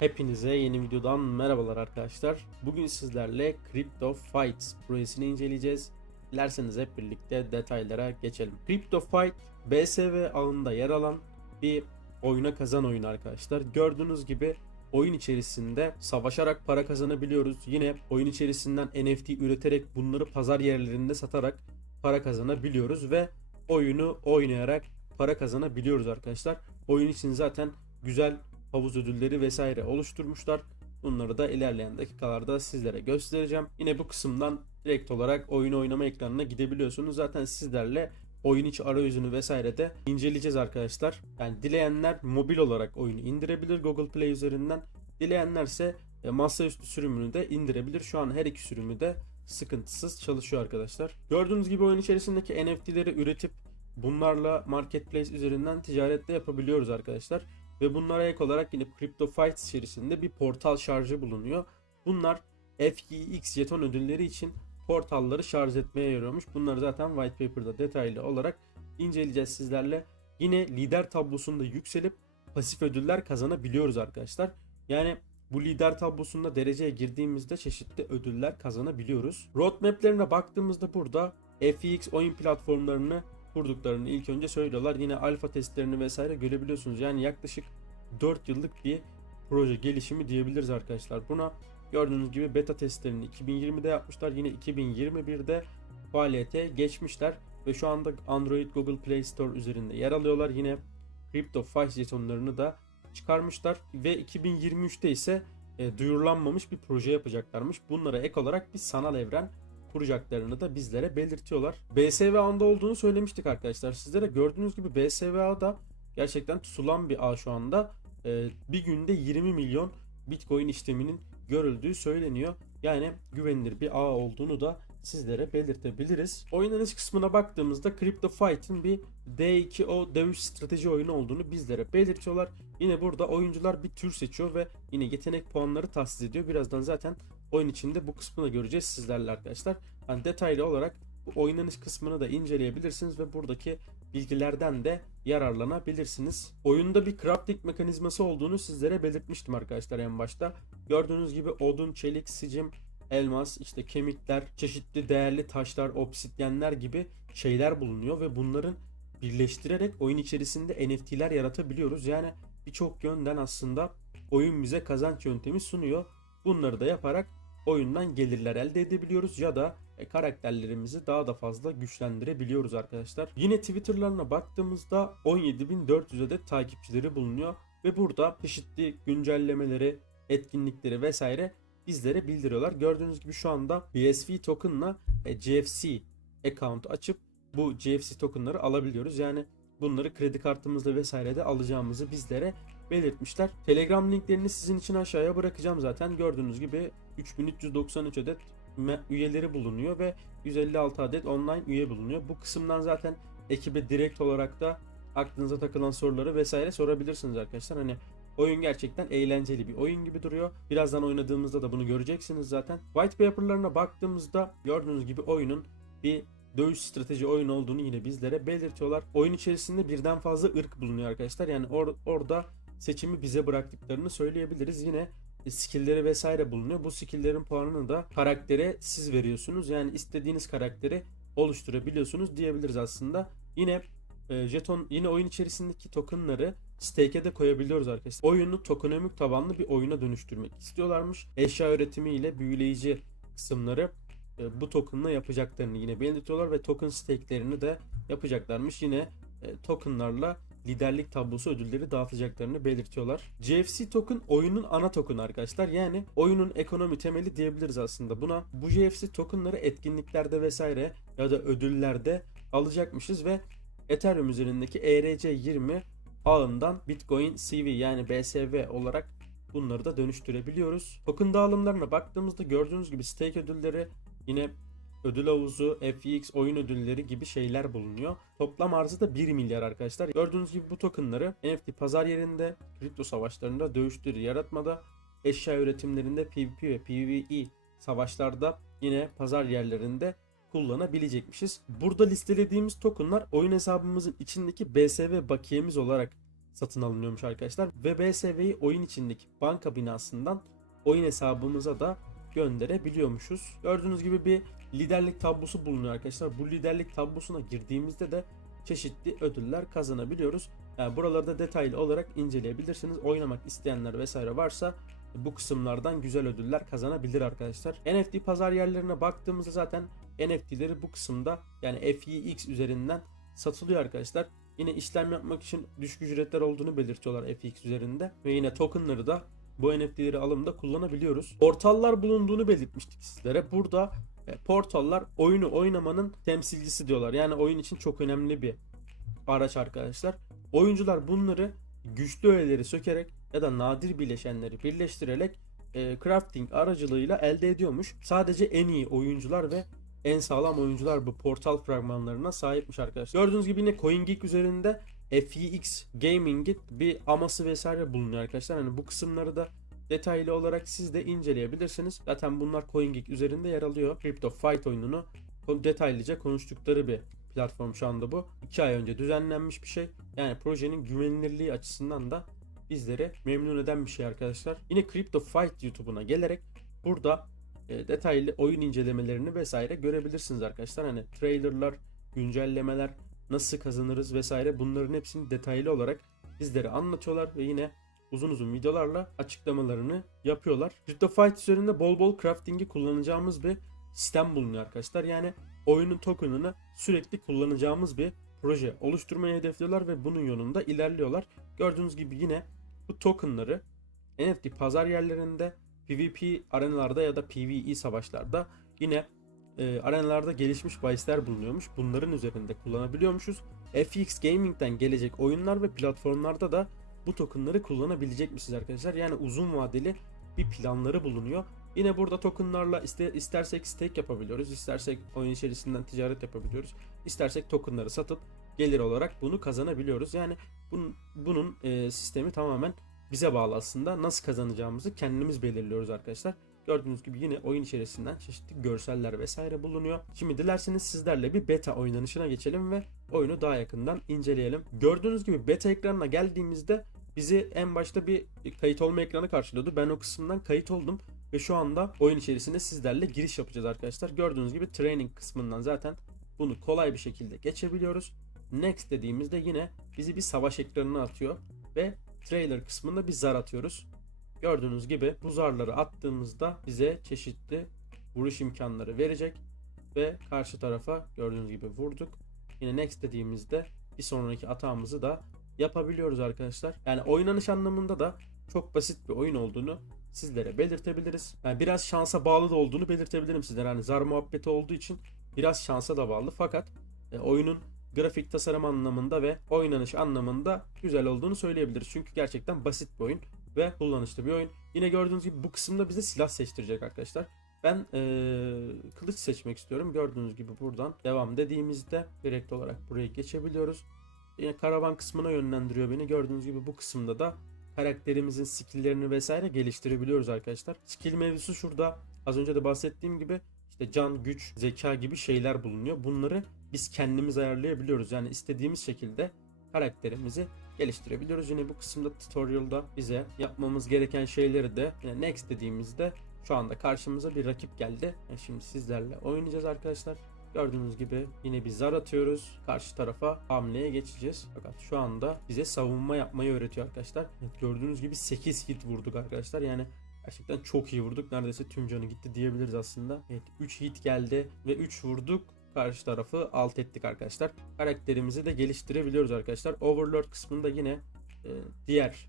Hepinize yeni videodan merhabalar arkadaşlar. Bugün sizlerle Crypto Fights projesini inceleyeceğiz. Dilerseniz hep birlikte detaylara geçelim. Crypto Fight BSV ağında yer alan bir oyuna kazan oyunu arkadaşlar. Gördüğünüz gibi oyun içerisinde savaşarak para kazanabiliyoruz. Yine oyun içerisinden NFT üreterek bunları pazar yerlerinde satarak para kazanabiliyoruz ve oyunu oynayarak para kazanabiliyoruz arkadaşlar. Oyun için zaten güzel havuz ödülleri vesaire oluşturmuşlar. Bunları da ilerleyen dakikalarda sizlere göstereceğim. Yine bu kısımdan direkt olarak oyun oynama ekranına gidebiliyorsunuz. Zaten sizlerle oyun içi arayüzünü vesaire de inceleyeceğiz arkadaşlar. Yani dileyenler mobil olarak oyunu indirebilir Google Play üzerinden. Dileyenlerse e, masaüstü sürümünü de indirebilir. Şu an her iki sürümü de sıkıntısız çalışıyor arkadaşlar. Gördüğünüz gibi oyun içerisindeki NFT'leri üretip bunlarla marketplace üzerinden ticaret de yapabiliyoruz arkadaşlar. Ve bunlara ek olarak yine Crypto Fights içerisinde bir portal şarjı bulunuyor. Bunlar FYX jeton ödülleri için portalları şarj etmeye yarıyormuş. Bunları zaten white paper'da detaylı olarak inceleyeceğiz sizlerle. Yine lider tablosunda yükselip pasif ödüller kazanabiliyoruz arkadaşlar. Yani bu lider tablosunda dereceye girdiğimizde çeşitli ödüller kazanabiliyoruz. Roadmap'lerine baktığımızda burada FX oyun platformlarını kurduklarını ilk önce söylüyorlar. Yine alfa testlerini vesaire görebiliyorsunuz. Yani yaklaşık 4 yıllık bir proje gelişimi diyebiliriz arkadaşlar. Buna gördüğünüz gibi beta testlerini 2020'de yapmışlar. Yine 2021'de faaliyete geçmişler ve şu anda Android Google Play Store üzerinde yer alıyorlar. Yine Crypto Fight jetonlarını da çıkarmışlar ve 2023'te ise e, duyurulanmamış bir proje yapacaklarmış. Bunlara ek olarak bir sanal evren kuracaklarını da bizlere belirtiyorlar. BSV ağında olduğunu söylemiştik arkadaşlar. Sizlere gördüğünüz gibi BSV ağda gerçekten tutulan bir ağ şu anda. Ee, bir günde 20 milyon Bitcoin işleminin görüldüğü söyleniyor. Yani güvenilir bir ağ olduğunu da sizlere belirtebiliriz. Oynanış kısmına baktığımızda Crypto Fight'in bir D2O dövüş strateji oyunu olduğunu bizlere belirtiyorlar. Yine burada oyuncular bir tür seçiyor ve yine yetenek puanları tahsis ediyor. Birazdan zaten oyun içinde bu kısmını göreceğiz sizlerle arkadaşlar. Yani detaylı olarak bu oynanış kısmını da inceleyebilirsiniz ve buradaki bilgilerden de yararlanabilirsiniz. Oyunda bir crafting mekanizması olduğunu sizlere belirtmiştim arkadaşlar en başta. Gördüğünüz gibi odun, çelik, sicim, elmas, işte kemikler, çeşitli değerli taşlar, obsidyenler gibi şeyler bulunuyor ve bunların birleştirerek oyun içerisinde NFT'ler yaratabiliyoruz. Yani birçok yönden aslında oyun bize kazanç yöntemi sunuyor. Bunları da yaparak oyundan gelirler elde edebiliyoruz ya da e, karakterlerimizi daha da fazla güçlendirebiliyoruz arkadaşlar. Yine Twitter'larına baktığımızda 17.400 adet takipçileri bulunuyor ve burada çeşitli güncellemeleri, etkinlikleri vesaire bizlere bildiriyorlar. Gördüğünüz gibi şu anda BSV token'la e, GFC account açıp bu GFC token'ları alabiliyoruz. Yani bunları kredi kartımızla vesaire de alacağımızı bizlere belirtmişler. Telegram linklerini sizin için aşağıya bırakacağım zaten. Gördüğünüz gibi 3393 adet üyeleri bulunuyor ve 156 adet online üye bulunuyor. Bu kısımdan zaten ekibe direkt olarak da aklınıza takılan soruları vesaire sorabilirsiniz arkadaşlar. Hani oyun gerçekten eğlenceli bir oyun gibi duruyor. Birazdan oynadığımızda da bunu göreceksiniz zaten. White paper'larına baktığımızda gördüğünüz gibi oyunun bir dövüş strateji oyun olduğunu yine bizlere belirtiyorlar. Oyun içerisinde birden fazla ırk bulunuyor arkadaşlar. Yani or- orada seçimi bize bıraktıklarını söyleyebiliriz. Yine skill'leri vesaire bulunuyor. Bu skill'lerin puanını da karaktere siz veriyorsunuz. Yani istediğiniz karakteri oluşturabiliyorsunuz diyebiliriz aslında. Yine e, jeton yine oyun içerisindeki tokenları stake'e de koyabiliyoruz arkadaşlar. Oyunu tokenomik tabanlı bir oyuna dönüştürmek istiyorlarmış. Eşya üretimi ile büyüleyici kısımları e, bu tokenla yapacaklarını yine belirtiyorlar ve token stake'lerini de yapacaklarmış. Yine e, tokenlarla liderlik tablosu ödülleri dağıtacaklarını belirtiyorlar. GFC token oyunun ana token arkadaşlar. Yani oyunun ekonomi temeli diyebiliriz aslında buna. Bu GFC tokenları etkinliklerde vesaire ya da ödüllerde alacakmışız ve Ethereum üzerindeki ERC20 ağından Bitcoin CV yani BSV olarak bunları da dönüştürebiliyoruz. Token dağılımlarına baktığımızda gördüğünüz gibi stake ödülleri yine ödül havuzu, FX, oyun ödülleri gibi şeyler bulunuyor. Toplam arzı da 1 milyar arkadaşlar. Gördüğünüz gibi bu tokenları NFT pazar yerinde, kripto savaşlarında, dövüşleri yaratmada, eşya üretimlerinde, PvP ve PvE savaşlarda yine pazar yerlerinde kullanabilecekmişiz. Burada listelediğimiz tokenlar oyun hesabımızın içindeki BSV bakiyemiz olarak satın alınıyormuş arkadaşlar. Ve BSV'yi oyun içindeki banka binasından oyun hesabımıza da gönderebiliyormuşuz. Gördüğünüz gibi bir liderlik tablosu bulunuyor arkadaşlar. Bu liderlik tablosuna girdiğimizde de çeşitli ödüller kazanabiliyoruz. Yani buraları da detaylı olarak inceleyebilirsiniz. Oynamak isteyenler vesaire varsa bu kısımlardan güzel ödüller kazanabilir arkadaşlar. NFT pazar yerlerine baktığımızda zaten NFT'leri bu kısımda yani FEX üzerinden satılıyor arkadaşlar. Yine işlem yapmak için düşük ücretler olduğunu belirtiyorlar FX üzerinde. Ve yine tokenları da bu NFT'leri alımda kullanabiliyoruz. Portallar bulunduğunu belirtmiştik sizlere. Burada portallar oyunu oynamanın temsilcisi diyorlar. Yani oyun için çok önemli bir araç arkadaşlar. Oyuncular bunları güçlü öğeleri sökerek ya da nadir bileşenleri birleştirerek e, crafting aracılığıyla elde ediyormuş. Sadece en iyi oyuncular ve en sağlam oyuncular bu portal fragmanlarına sahipmiş arkadaşlar. Gördüğünüz gibi yine CoinGeek üzerinde FEX Gaming'in bir aması vesaire bulunuyor arkadaşlar. Hani bu kısımları da detaylı olarak siz de inceleyebilirsiniz. Zaten bunlar CoinGeek üzerinde yer alıyor. Crypto Fight oyununu detaylıca konuştukları bir platform şu anda bu. 2 ay önce düzenlenmiş bir şey. Yani projenin güvenilirliği açısından da bizleri memnun eden bir şey arkadaşlar. Yine Crypto Fight YouTube'una gelerek burada e, detaylı oyun incelemelerini vesaire görebilirsiniz arkadaşlar. Hani trailerlar, güncellemeler, nasıl kazanırız vesaire bunların hepsini detaylı olarak bizlere anlatıyorlar ve yine uzun uzun videolarla açıklamalarını yapıyorlar. Crypto Fight üzerinde bol bol crafting'i kullanacağımız bir sistem bulunuyor arkadaşlar. Yani oyunun token'ını sürekli kullanacağımız bir proje oluşturmayı hedefliyorlar ve bunun yolunda ilerliyorlar. Gördüğünüz gibi yine bu token'ları NFT pazar yerlerinde PvP arenalarda ya da PvE savaşlarda yine e, arenalarda gelişmiş bahisler bulunuyormuş. Bunların üzerinde kullanabiliyormuşuz. FX Gaming'den gelecek oyunlar ve platformlarda da bu tokenları kullanabilecekmişiz arkadaşlar. Yani uzun vadeli bir planları bulunuyor. Yine burada tokenlarla iste, istersek stake yapabiliyoruz. istersek oyun içerisinden ticaret yapabiliyoruz. istersek tokenları satıp gelir olarak bunu kazanabiliyoruz. Yani bunun, bunun e, sistemi tamamen bize bağlı aslında. Nasıl kazanacağımızı kendimiz belirliyoruz arkadaşlar. Gördüğünüz gibi yine oyun içerisinden çeşitli görseller vesaire bulunuyor. Şimdi dilerseniz sizlerle bir beta oynanışına geçelim ve oyunu daha yakından inceleyelim. Gördüğünüz gibi beta ekranına geldiğimizde bizi en başta bir kayıt olma ekranı karşılıyordu. Ben o kısımdan kayıt oldum ve şu anda oyun içerisinde sizlerle giriş yapacağız arkadaşlar. Gördüğünüz gibi training kısmından zaten bunu kolay bir şekilde geçebiliyoruz. Next dediğimizde yine bizi bir savaş ekranına atıyor ve trailer kısmında bir zar atıyoruz. Gördüğünüz gibi bu zarları attığımızda bize çeşitli vuruş imkanları verecek ve karşı tarafa gördüğünüz gibi vurduk. Yine next dediğimizde bir sonraki atağımızı da yapabiliyoruz arkadaşlar. Yani oynanış anlamında da çok basit bir oyun olduğunu sizlere belirtebiliriz. Yani biraz şansa bağlı da olduğunu belirtebilirim sizlere. Yani zar muhabbeti olduğu için biraz şansa da bağlı. Fakat e, oyunun grafik tasarım anlamında ve oynanış anlamında güzel olduğunu söyleyebiliriz. Çünkü gerçekten basit bir oyun ve kullanışlı bir oyun. Yine gördüğünüz gibi bu kısımda bize silah seçtirecek arkadaşlar. Ben ee, kılıç seçmek istiyorum. Gördüğünüz gibi buradan devam dediğimizde direkt olarak buraya geçebiliyoruz. Yine karavan kısmına yönlendiriyor beni. Gördüğünüz gibi bu kısımda da karakterimizin skilllerini vesaire geliştirebiliyoruz arkadaşlar. Skill mevzusu şurada. Az önce de bahsettiğim gibi işte can, güç, zeka gibi şeyler bulunuyor. Bunları biz kendimiz ayarlayabiliyoruz. Yani istediğimiz şekilde karakterimizi geliştirebiliyoruz. Yine bu kısımda tutorial'da bize yapmamız gereken şeyleri de yine next dediğimizde şu anda karşımıza bir rakip geldi. Yani şimdi sizlerle oynayacağız arkadaşlar. Gördüğünüz gibi yine bir zar atıyoruz. Karşı tarafa hamleye geçeceğiz. Fakat şu anda bize savunma yapmayı öğretiyor arkadaşlar. Evet, gördüğünüz gibi 8 hit vurduk arkadaşlar. Yani gerçekten çok iyi vurduk. Neredeyse tüm canı gitti diyebiliriz aslında. Evet 3 hit geldi ve 3 vurduk karşı tarafı alt ettik arkadaşlar. Karakterimizi de geliştirebiliyoruz arkadaşlar. Overlord kısmında yine e, diğer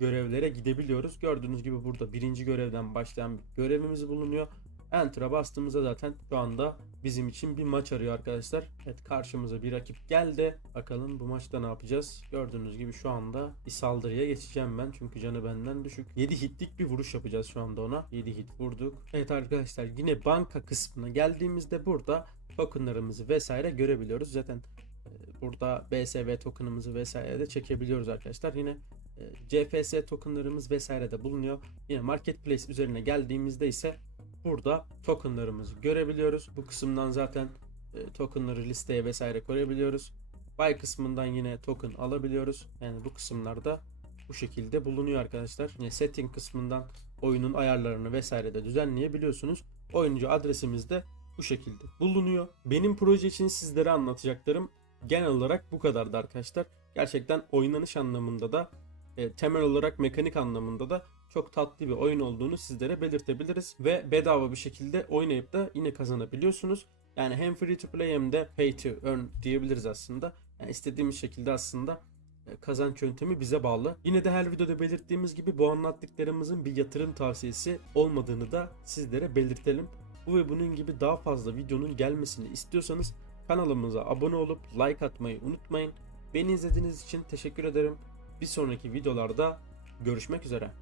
görevlere gidebiliyoruz. Gördüğünüz gibi burada birinci görevden başlayan bir görevimiz bulunuyor. Enter'a bastığımızda zaten şu anda bizim için bir maç arıyor arkadaşlar. Evet karşımıza bir rakip geldi. Bakalım bu maçta ne yapacağız? Gördüğünüz gibi şu anda bir saldırıya geçeceğim ben. Çünkü canı benden düşük. 7 hitlik bir vuruş yapacağız şu anda ona. 7 hit vurduk. Evet arkadaşlar yine banka kısmına geldiğimizde burada tokenlarımızı vesaire görebiliyoruz. Zaten e, burada BSV tokenımızı vesaire de çekebiliyoruz arkadaşlar. Yine e, CFS tokenlarımız vesaire de bulunuyor. Yine marketplace üzerine geldiğimizde ise burada tokenlarımızı görebiliyoruz. Bu kısımdan zaten e, tokenları listeye vesaire koyabiliyoruz. Buy kısmından yine token alabiliyoruz. Yani bu kısımlarda bu şekilde bulunuyor arkadaşlar. Yine setting kısmından oyunun ayarlarını vesaire de düzenleyebiliyorsunuz. Oyuncu adresimiz de bu şekilde bulunuyor. Benim proje için sizlere anlatacaklarım genel olarak bu kadardı arkadaşlar. Gerçekten oynanış anlamında da e, temel olarak mekanik anlamında da çok tatlı bir oyun olduğunu sizlere belirtebiliriz. Ve bedava bir şekilde oynayıp da yine kazanabiliyorsunuz. Yani hem free to play hem de pay to earn diyebiliriz aslında. Yani istediğimiz şekilde aslında e, kazanç yöntemi bize bağlı. Yine de her videoda belirttiğimiz gibi bu anlattıklarımızın bir yatırım tavsiyesi olmadığını da sizlere belirtelim. Bu ve bunun gibi daha fazla videonun gelmesini istiyorsanız kanalımıza abone olup like atmayı unutmayın. Beni izlediğiniz için teşekkür ederim. Bir sonraki videolarda görüşmek üzere.